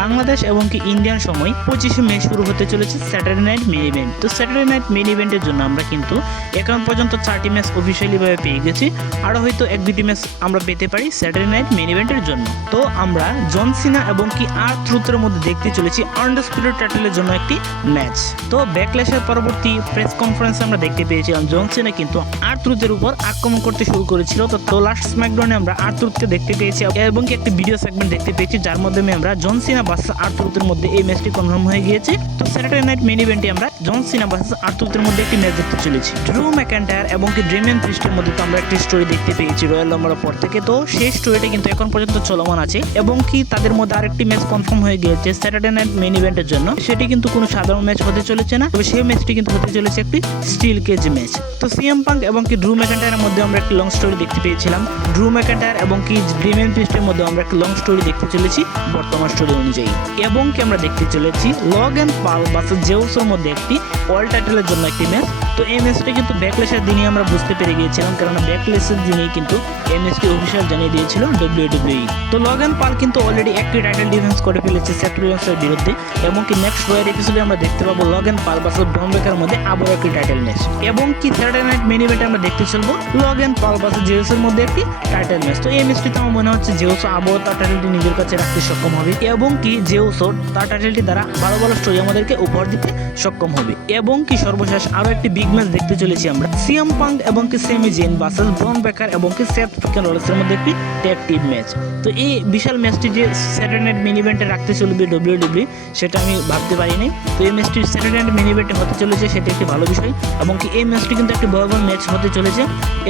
বাংলাদেশ এবং কি ইন্ডিয়ান সময় 25শে মে শুরু হতে চলেছে স্যাটারডে নাইট মেইন ইভেন্ট। তো স্যাটারডে নাইট মেইন ইভেন্টের জন্য আমরা কিন্তু এখন পর্যন্ত 4টি ম্যাচ অফিসিয়ালি ভাবে পেয়ে গেছি, আরও হয়তো 1-2টি ম্যাচ আমরা পেতে পারি স্যাটারডে নাইট মেইন ইভেন্টের জন্য। তো আমরা জন সিনা এবং কি R-Truth-এর মধ্যে দেখতে চলেছি আনডিসপিউটেড টাইটেলের জন্য একটি ম্যাচ। তো ব্যাকল্যাশের পরবর্তী প্রেস কনফারেন্সে আমরা দেখতে পেয়েছিলাম জন সিনা কিন্তু R-Truth-এর উপর আক্রমণ করতে শুরু করেছিল। তো লাস্ট স্ম্যাকডাউনে আমরা R-Truth-কে দেখতে পেয়েছি এবং কি একটি ভিডিও সেগমেন্ট দেখতে পেয়েছি, যার মাধ্যমে আমরা জন সিনা ভার্সেস R-Truth-এর মধ্যে এই ম্যাচটি কনফার্ম হয়ে গিয়েছে। তো স্যাটারডে নাইট মেইন ইভেন্টে আমরা জন সিনা ভার্সেস R-Truth-এর মধ্যে একটি ম্যাচ দেখতে চলেছি। ড্রু ম্যাকইন্টায়ার এবং কি ডেমিয়ান প্রিস্টের মধ্যে তো আমরা একটি স্টোরি দেখতে পেয়েছি রয়্যাল রাম্বলের পর থেকে। তো সেই স্টোরিটা কিন্তু এখন পর্যন্ত চলমান আছে এবং কি তাদের মধ্যে আরেকটি ম্যাচ কনফার্ম হয়ে গিয়েছে স্যাটারডে নাইট মেইন ইভেন্টের জন্য। সেটি কিন্তু কোনো সাধারণ ম্যাচ হতে চলেছে না, তবে সেই ম্যাচটি কিন্তু হতে চলেছে একটি স্টিল কেজ ম্যাচ। তো সিএম পাঙ্ক এবং কি ড্রু ম্যাকইন্টায়ারের মধ্যে আমরা একটি লং স্টোরি দেখতে পেয়েছিলাম। ড্রু ম্যাকইন্টায়ার এবং কি ডেমিয়ান প্রিস্টের মধ্যে আমরা একটি লং স্টোরি দেখতে চলেছি বর্তমান স্টোরি অনুযায়ী, এবং কি আমরা দেখতে চলেছি লগেন পল ভার্সেস জেউসের মধ্যে একটি ওয়ার্ল্ড টাইটেলের জন্য একটি ম্যাচ। তো এই ম্যাচটা কিন্তু ব্যাকল্যাশের দিনই আমরা বুঝতে পেরে গিয়েছিলাম, কারণ ব্যাকল্যাশের দিনেই কিন্তু এই ম্যাচটি অফিসিয়াল জানিয়ে দিয়েছিল WWE। তো লগেন পল কিন্তু অলরেডি একটি টাইটেল ডিফেন্স করে ফেলেছে সেথ রলিন্সের বিরুদ্ধে, এবং কি নেক্সট রয়্যাল এপিসোডে আমরা দেখতে পাবো লগেন পল ভার্সেস ব্রন ব্রেকারের মধ্যে আবার একটি টাইটেল ম্যাচ, এবং কি স্যাটারডে নাইট মেইন ইভেন্টে আমরা দেখতে চলবো লগেন পল ভার্সেস জেউসের মধ্যে একটি টাইটেল ম্যাচ। তো এই ম্যাচটিতে আমার মনে হচ্ছে জেউসও আবার তার টাইটেলটি নিজের কাছে রাখতে সক্ষম হবে, এবং কি জেউসও তার টাইটেলটি দ্বারা ভালো ভালো স্টোরি আমাদেরকে উপহার দিতে সক্ষম হবে। এবং কি সর্বশেষ আরো একটি বিগ ম্যাচ দেখতে চলেছি আমরা সিএম পাঙ্ক এবং কি Sami Zayn versus Bron Breakker এবং কি সেথ ফ্রিকিং রলিন্সের মধ্যে একটি ট্যাগ টিম ম্যাচ। তো এই বিশাল ম্যাচটি যে স্যাটারডে নাইট মেইন ইভেন্টে রাখতে চলবে WWE সেটা আমি ভাবতে পারিনি। তো এই ম্যাচটি স্যাটারডে নাইট মেইন ইভেন্টে হতে চলেছে, সেটা একটি ভালো বিষয়, এবং কি এই ম্যাচটি কিন্তু একটি ভয়াবহ ম্যাচ হতে চলেছে।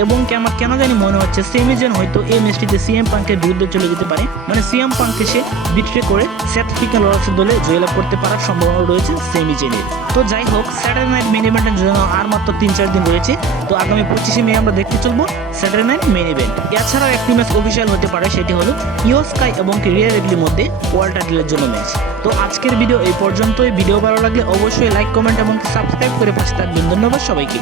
এবং কি আমার কেন জানি মনে হচ্ছে সেমি জেন হয়তো এই ম্যাচটিতে সিএম পাঙ্কের বিরুদ্ধে চলে যেতে পারে, মানে সিএম পাঙ্ককে সে বিট্রে করে সেথ ফ্রিকিং রলিন্সের দলে জয়লাভ করতে পারার সম্ভাবনা রয়েছে সেমি জেনের। তো যাই হোক, স্যাটারডে নাইট মেইন ইভেন্টের জন্য আর মাত্র 3-4 দিন রয়েছে। তো আগামী 25শে মে আমরা দেখতে চলবো স্যাটারডে নাইট মেইন ইভেন্ট। এছাড়াও একটি ম্যাচ অফিসিয়াল হতে পারে, সেটি হলো ইয়ো স্কাই এবং কি রিয়া রিডলির মধ্যে ওয়ার্ল্ড টাইটেলের জন্য ম্যাচ। তো আজকের ভিডিও এই পর্যন্তই। ভিডিও ভালো লাগলে অবশ্যই লাইক, কমেন্ট এবং সাবস্ক্রাইব করে পাশে থাকবেন। ধন্যবাদ সবাইকে।